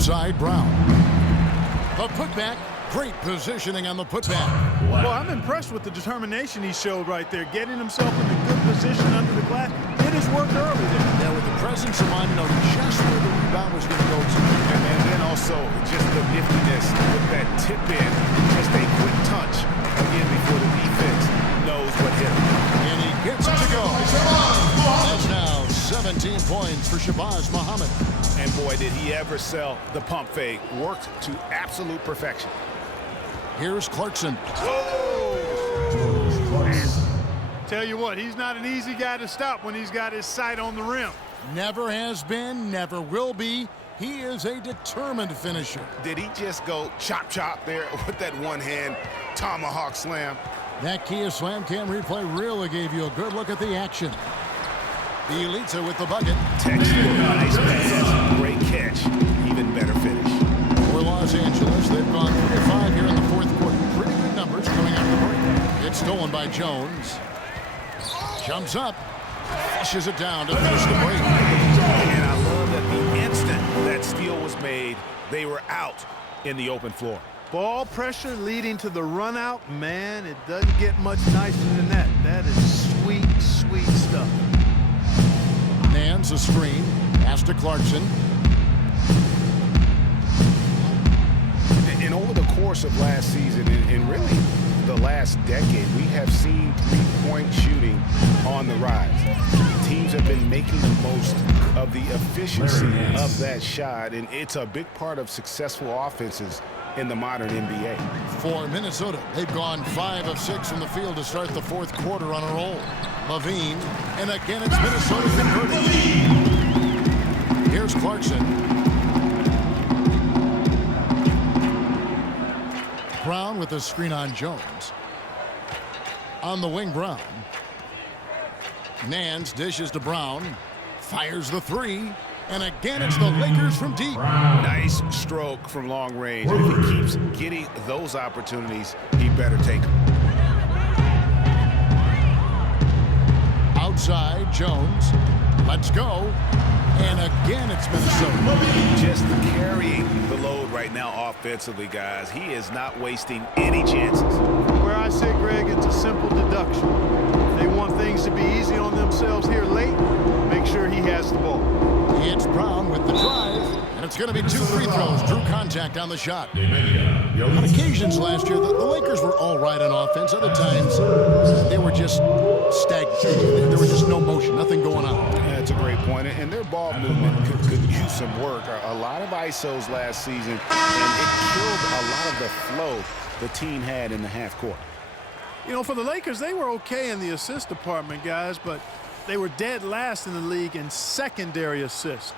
left side, Brown. The putback. Great positioning on the putback. Well, I'm impressed with the determination he showed right there, getting himself in a good position under the glass. Did his work early there. Now with the presence of mind, know just where the rebound was going to go to. And then also just the niftiness with that tip in. Just a quick touch, again, before the defense knows what hit him. And he gets it to go. That's now 17 points for Shabazz Muhammad. And boy, did he ever sell the pump fake. Worked to absolute perfection. Here's Clarkson. Tell you what, he's not an easy guy to stop when he's got his sight on the rim. Never has been, never will be. He is a determined finisher. Did he just go chop there with that one-hand tomahawk slam? That Kia Slam Cam replay really gave you a good look at the action. Bielitsa with the bucket. Texture, nice pass, great catch, even better finish. For Los Angeles, they've gone 3 of 5 here in the fourth quarter. Pretty good numbers coming out of the break. It's stolen by Jones. Jumps up, flushes it down to finish the break. And I love that the instant that steal was made, they were out in the open floor. Ball pressure leading to the run out. Man, it doesn't get much nicer than that. That is sweet, sweet stuff. Nance a screen, pass to Clarkson. And over the course of last season, and really the last decade, we have seen three-point shooting on the rise. Teams have been making the most of the efficiency of that shot, and it's a big part of successful offenses in the modern NBA. For Minnesota, they've gone 5 of 6 from the field to start the fourth quarter on a roll. Levine, and again it's Minnesota converting. Here's Clarkson. Brown with the screen on Jones. On the wing, Brown. Nance dishes to Brown. Fires the 3. And again, it's the Lakers from deep. Nice stroke from long range. And if he keeps getting those opportunities, he better take them. Outside, Jones. Let's go. And again, it's Minnesota. Just carrying the load right now offensively, guys. He is not wasting any chances. Where I sit, Greg, it's a simple deduction. If they want things to be easy on themselves here late, make sure he has the ball. It's Brown with the drive, and it's going to be 2 free throws. Drew contact on the shot. On occasions last year, the Lakers were all right on offense. Other times, they were just stagnant. There was just no motion, nothing going on. Yeah, that's a great point. And their ball movement could use some work. A lot of ISOs last season, and it killed a lot of the flow the team had in the half court. You know, for the Lakers, they were okay in the assist department, guys, but they were dead last in the league in secondary assists.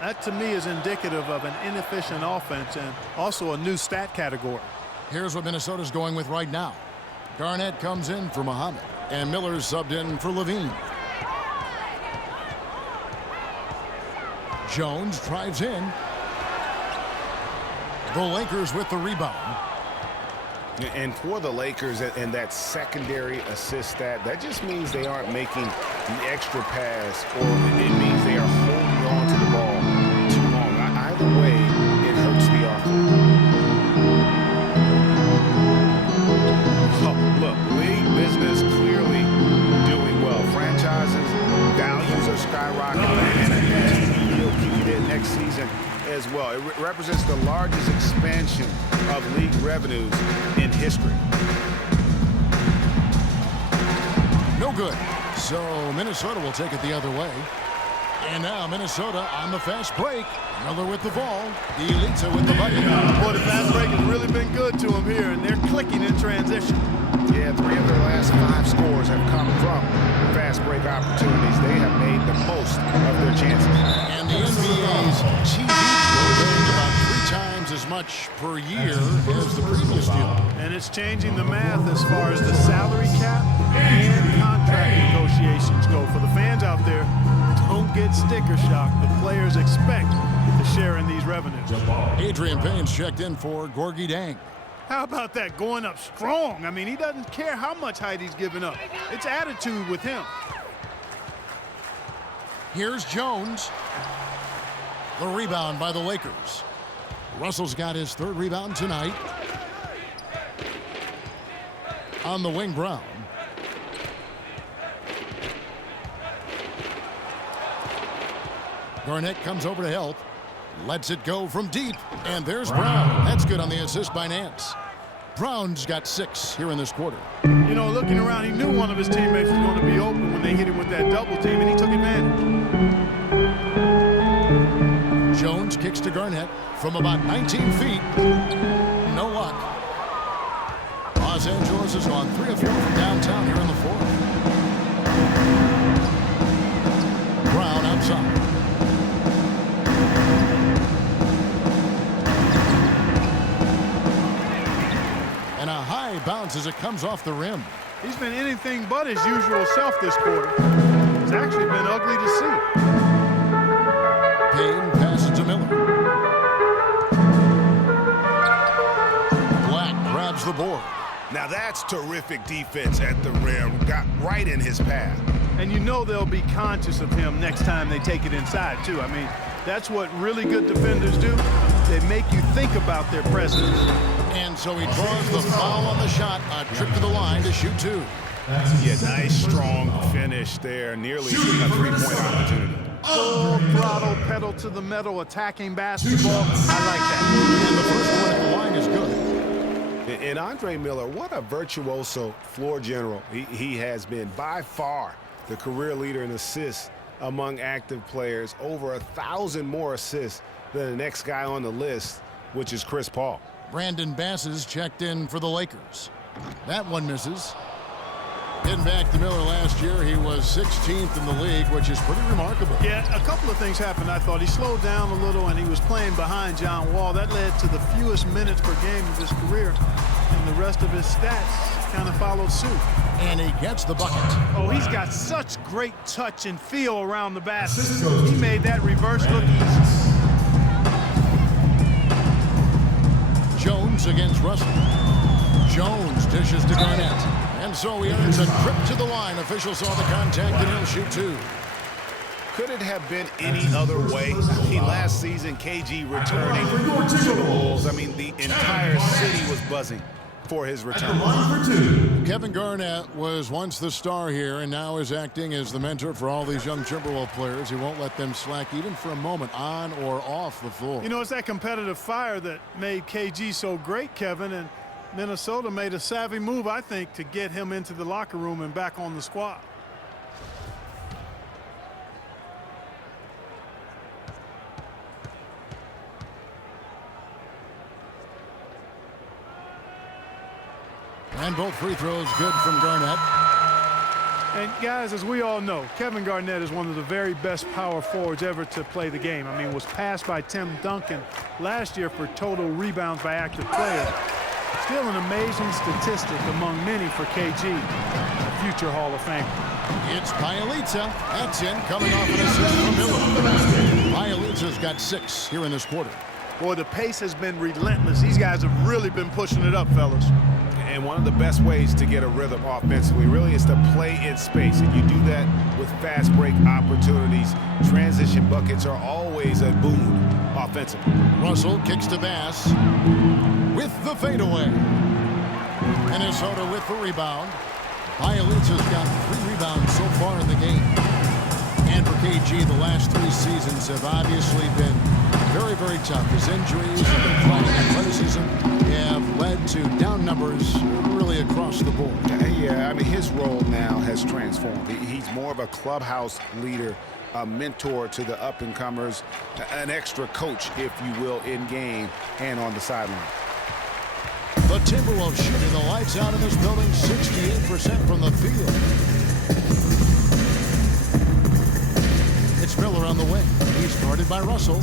That, to me, is indicative of an inefficient offense and also a new stat category. Here's what Minnesota's going with right now. Garnett comes in for Muhammad, and Miller's subbed in for Levine. Jones drives in. The Lakers with the rebound. And for the Lakers and that secondary assist stat, that just means they aren't making the extra pass, or it means they are holding on to the ball too long. Either way, it hurts the offense. Oh, look, league business clearly doing well. Franchises, values are skyrocketing, and a TV deal kicking in next season as well. It represents the largest expansion of league revenues in history. No good. So Minnesota will take it the other way. And now Minnesota on the fast break. Miller with the ball. Bielitsa with the bucket. Boy, the fast break has really been good to them here, and they're clicking in transition. Yeah, 3 of their last 5 scores have come from fast break opportunities. They have made the most of their chances. And the NBA's TV deal getting about 3 times as much per year as the previous deal. And it's changing the math as far as the salary cap and contract negotiations go. For the fans out there, don't get sticker shock. The players expect to share in these revenues. Adrian Payne's checked in for Gorgui Dieng. How about that, going up strong? I mean, he doesn't care how much height he's giving up. It's attitude with him. Here's Jones. The rebound by the Lakers. Russell's got his third rebound tonight. On the wing, Brown. Garnett comes over to help. Lets it go from deep. And there's Brown. That's good on the assist by Nance. Brown's got 6 here in this quarter. You know, looking around, he knew one of his teammates was going to be open when they hit him with that double team, and he took advantage. Jones kicks to Garnett from about 19 feet. No luck. Los Angeles is on 3 of 4 from downtown here in the fourth. Brown outside. And a high bounce as it comes off the rim. He's been anything but his usual self this quarter. It's actually been ugly to see. Payne passes to Miller. Black grabs the board. Now that's terrific defense at the rim. Got right in his path. And you know they'll be conscious of him next time they take it inside, too. I mean, that's what really good defenders do. They make you think about their presence. And so he draws the foul on the shot. A trip to the line to shoot 2. Yeah, nice, strong finish there. Nearly a three-point opportunity. Full throttle, pedal to the metal, attacking basketball. I like that. And the first one at the line is good. And Andre Miller, what a virtuoso floor general he has been. By far the career leader in assists among active players. Over 1,000 more assists than the next guy on the list, which is Chris Paul. Brandon Bass is checked in for the Lakers. That one misses. Getting back to Miller last year, he was 16th in the league, which is pretty remarkable. Yeah, a couple of things happened. I thought he slowed down a little, and he was playing behind John Wall. That led to the fewest minutes per game of his career, and the rest of his stats kind of followed suit. And he gets the bucket. Oh, he's got such great touch and feel around the basket. He made that reverse look easy. Jones against Russell. Jones dishes to Garnett. And so he earns a trip to the line. Officials saw the contact, and he'll shoot 2. Could it have been any other way? Last season, KG returning to the Bulls. I mean, the entire city was buzzing for his return. Kevin Garnett was once the star here and now is acting as the mentor for all these young Timberwolves players. He won't let them slack even for a moment on or off the floor. You know, it's that competitive fire that made KG so great, Kevin, and Minnesota made a savvy move, I think, to get him into the locker room and back on the squad. And both free throws good from Garnett. And guys, as we all know, Kevin Garnett is one of the very best power forwards ever to play the game. I mean, was passed by Tim Duncan last year for total rebounds by active players. Still an amazing statistic among many for KG, a future Hall of Famer. It's Bjelica. That's in, coming off an assist from Miller. Bjelica's got 6 here in this quarter. Boy, the pace has been relentless. These guys have really been pushing it up, fellas. And one of the best ways to get a rhythm offensively really is to play in space. And you do that with fast break opportunities. Transition buckets are always a boon offensively. Russell kicks to Bass with the fadeaway. Minnesota with the rebound. Bjelica's got 3 rebounds so far in the game. And for KG, the last 3 seasons have obviously been very, very tough. His injuries and declining athleticism have led to down numbers really across the board. Yeah, I mean, his role now has transformed. He's more of a clubhouse leader, a mentor to the up-and-comers, an extra coach, if you will, in game and on the sideline. The Timberwolves shooting the lights out in this building, 68% from the field. It's Miller on the wing. He's guarded by Russell.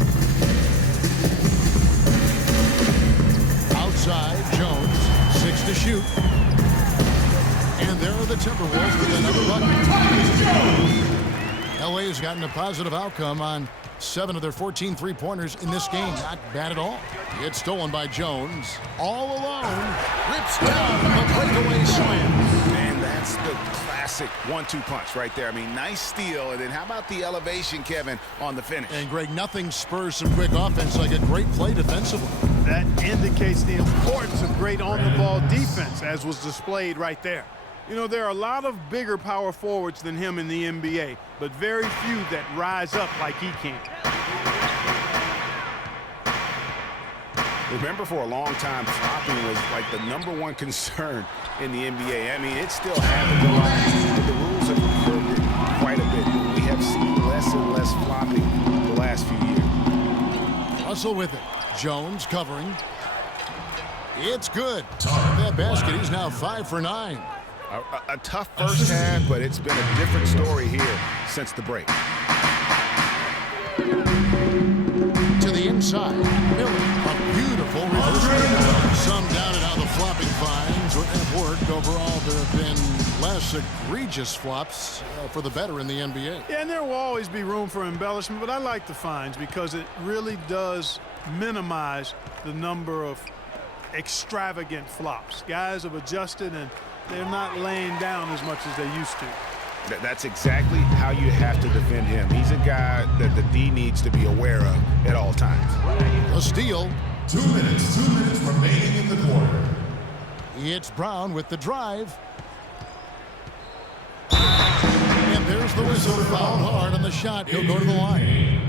Outside, Jones, 6 to shoot. And there are the Timberwolves with another bucket. LA's gotten a positive outcome on 7 of their 14 three-pointers in this game. Not bad at all. It's stolen by Jones. All alone. Rips down the breakaway slam. And that's the classic 1-2 punch right there. I mean, nice steal, and then how about the elevation, Kevin, on the finish? And, Greg, nothing spurs some quick offense like a great play defensively. That indicates the importance of great on-the-ball defense, as was displayed right there. You know, there are a lot of bigger power forwards than him in the NBA, but very few that rise up like he can. Remember, for a long time, flopping was like the #1 concern in the NBA. I mean, it still happens a lot, but the rules have improved it quite a bit. We have seen less and less flopping the last few years. Russell with it. Jones covering. It's good. That basket, he's now 5 for 9. A tough first half, but it's been a different story here since the break. To the inside. Miller, a beautiful reverse. Some doubted how the flopping fines would have worked. Overall, there have been less egregious flops for the better in the NBA. Yeah, and there will always be room for embellishment, but I like the fines because it really does minimize the number of extravagant flops. Guys have adjusted, and they're not laying down as much as they used to. That's exactly how you have to defend him. He's a guy that the D needs to be aware of at all times. A steal. 2 minutes remaining in the quarter. It's Brown with the drive. And there's the whistle. Fouled hard on the shot. He'll go to the line.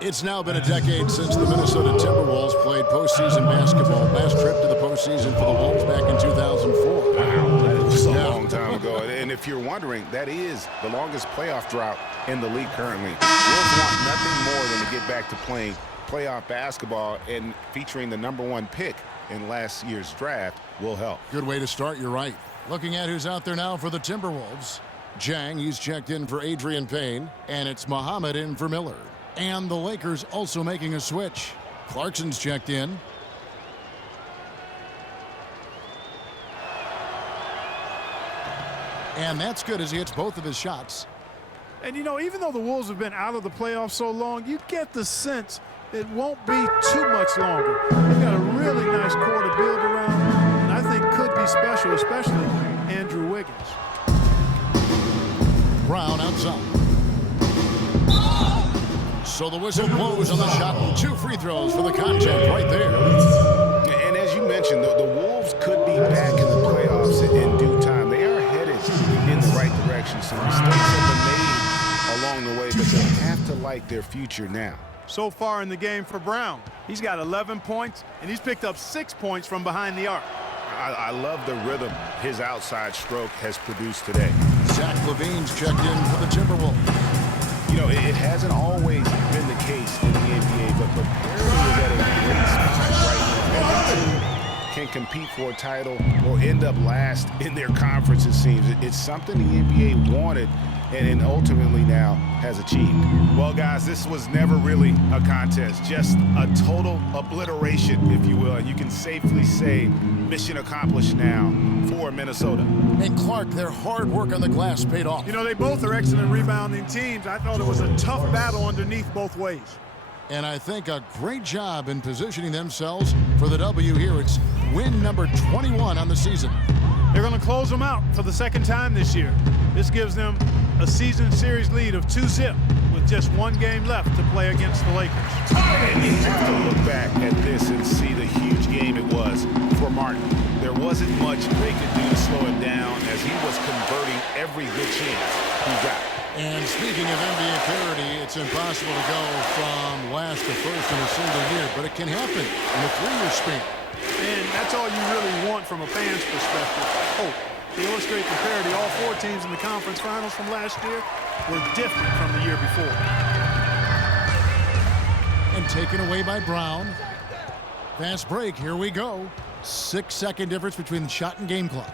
It's now been a decade since the Minnesota Timberwolves played postseason basketball. Last trip to the postseason for the Wolves back in 2004. Wow, that was a long time ago. And if you're wondering, that is the longest playoff drought in the league currently. Wolves want nothing more than to get back to playing playoff basketball, and featuring the #1 pick in last year's draft will help. Good way to start, you're right. Looking at who's out there now for the Timberwolves. Jang, he's checked in for Adrian Payne, and it's Muhammad in for Miller. And the Lakers also making a switch. Clarkson's checked in. And that's good as he hits both of his shots. And, you know, even though the Wolves have been out of the playoffs so long, you get the sense it won't be too much longer. They've got a really nice core to build around, and I think could be special, especially Andrew Wiggins. Brown outside. So the whistle blows on the shot, and 2 free throws for the contact right there. And as you mentioned, the Wolves could be back in the playoffs in due time. They are headed in the right direction. Some mistakes have been made along the way, but they have to like their future now. So far in the game for Brown, he's got 11 points, and he's picked up 6 points from behind the arc. I love the rhythm his outside stroke has produced today. Zach LaVine's checked in for the Timberwolves. You know, it hasn't always been the case in the NBA, but Perry is at a great spot right now. Every team can compete for a title or end up last in their conference, it seems. It's something the NBA wanted and ultimately now has achieved. Well, guys, this was never really a contest, just a total obliteration, if you will. And you can safely say mission accomplished now for Minnesota. And Clark, their hard work on the glass paid off. You know, they both are excellent rebounding teams. I thought it was a tough battle underneath both ways. And I think a great job in positioning themselves for the W here. It's win number 21 on the season. They're going to close them out for the second time this year. This gives them a season series lead of 2-0 with just 1 game left to play against the Lakers. And you have to look back at this and see the huge game it was for Martin. There wasn't much they could do to slow him down as he was converting every good chance he got. And speaking of NBA parity, it's impossible to go from last to first in a single year, but it can happen in a 3-year span. And that's all you really want from a fan's perspective. Oh, to illustrate the parity, all 4 teams in the conference finals from last year were different from the year before. And taken away by Brown. Fast break, here we go. 6-second difference between the shot and game clock.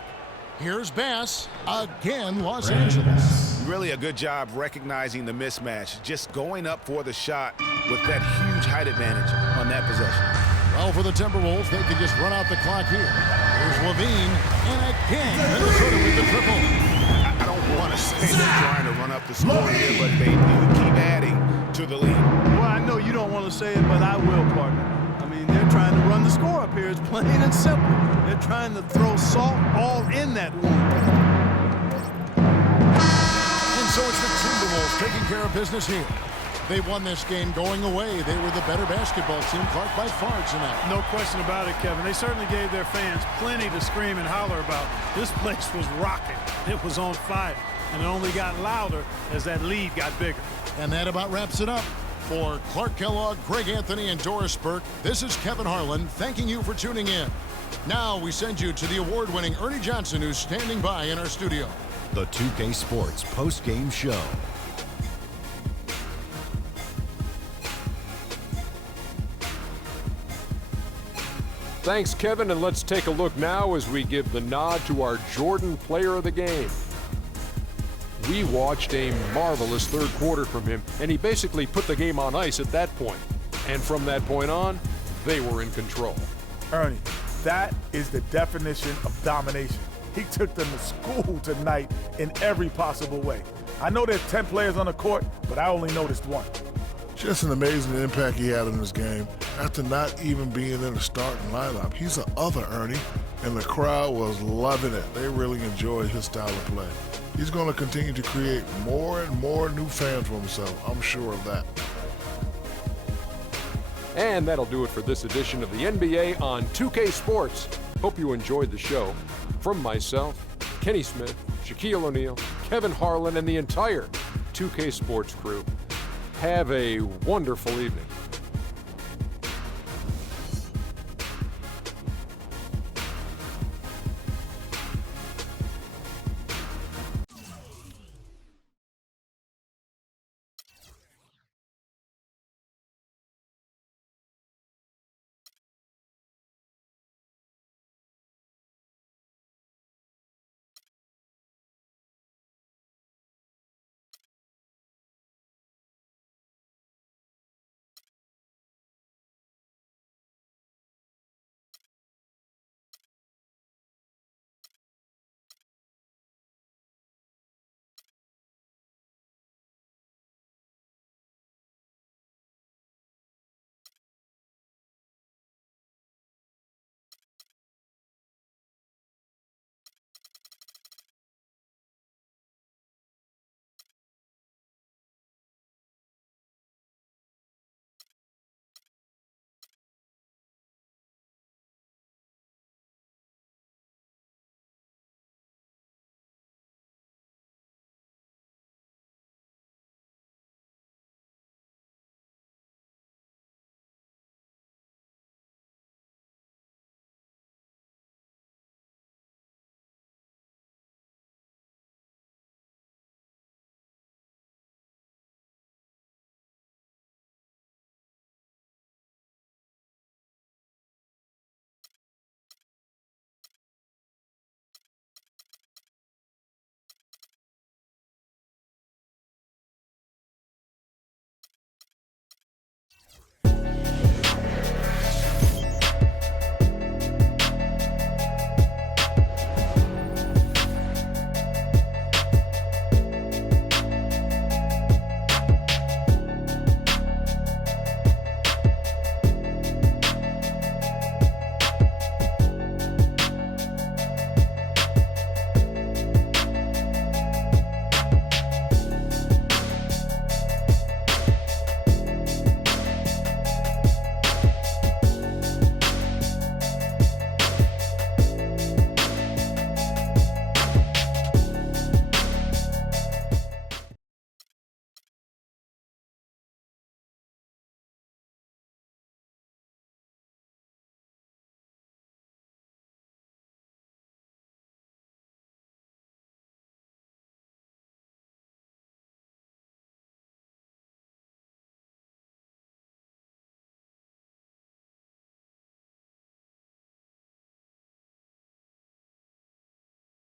Here's Bass, again, Los Angeles. Really a good job recognizing the mismatch, just going up for the shot with that huge height advantage on that possession. Well, for the Timberwolves, they can just run out the clock here. Here's LaVine, and again, Minnesota with the triple. I don't want to say they're trying to run up the score here, but they do keep adding to the lead. Well, I know you don't want to say it, but I will, partner. I mean, they're trying to run the score up here. It's plain and simple. They're trying to throw salt all in that wound. taking care of business here. They won this game going away. They were the better basketball team, Clark, by far tonight. No question about it, Kevin. They certainly gave their fans plenty to scream and holler about. This place was rocking. It was on fire. And it only got louder as that lead got bigger. And that about wraps it up. For Clark Kellogg, Greg Anthony, and Doris Burke, this is Kevin Harlan thanking you for tuning in. Now we send you to the award-winning Ernie Johnson, who's standing by in our studio. The 2K Sports post-game show. Thanks, Kevin, and let's take a look now as we give the nod to our Jordan Player of the Game. We watched a marvelous third quarter from him, and he basically put the game on ice at that point. And from that point on, they were in control. Ernie, that is the definition of domination. He took them to school tonight in every possible way. I know there's 10 players on the court, but I only noticed one. Just an amazing impact he had in this game. After not even being in the starting lineup, he's the other Ernie, and the crowd was loving it. They really enjoyed his style of play. He's going to continue to create more and more new fans for himself. I'm sure of that. And that'll do it for this edition of the NBA on 2K Sports. Hope you enjoyed the show. From myself, Kenny Smith, Shaquille O'Neal, Kevin Harlan, and the entire 2K Sports crew, have a wonderful evening.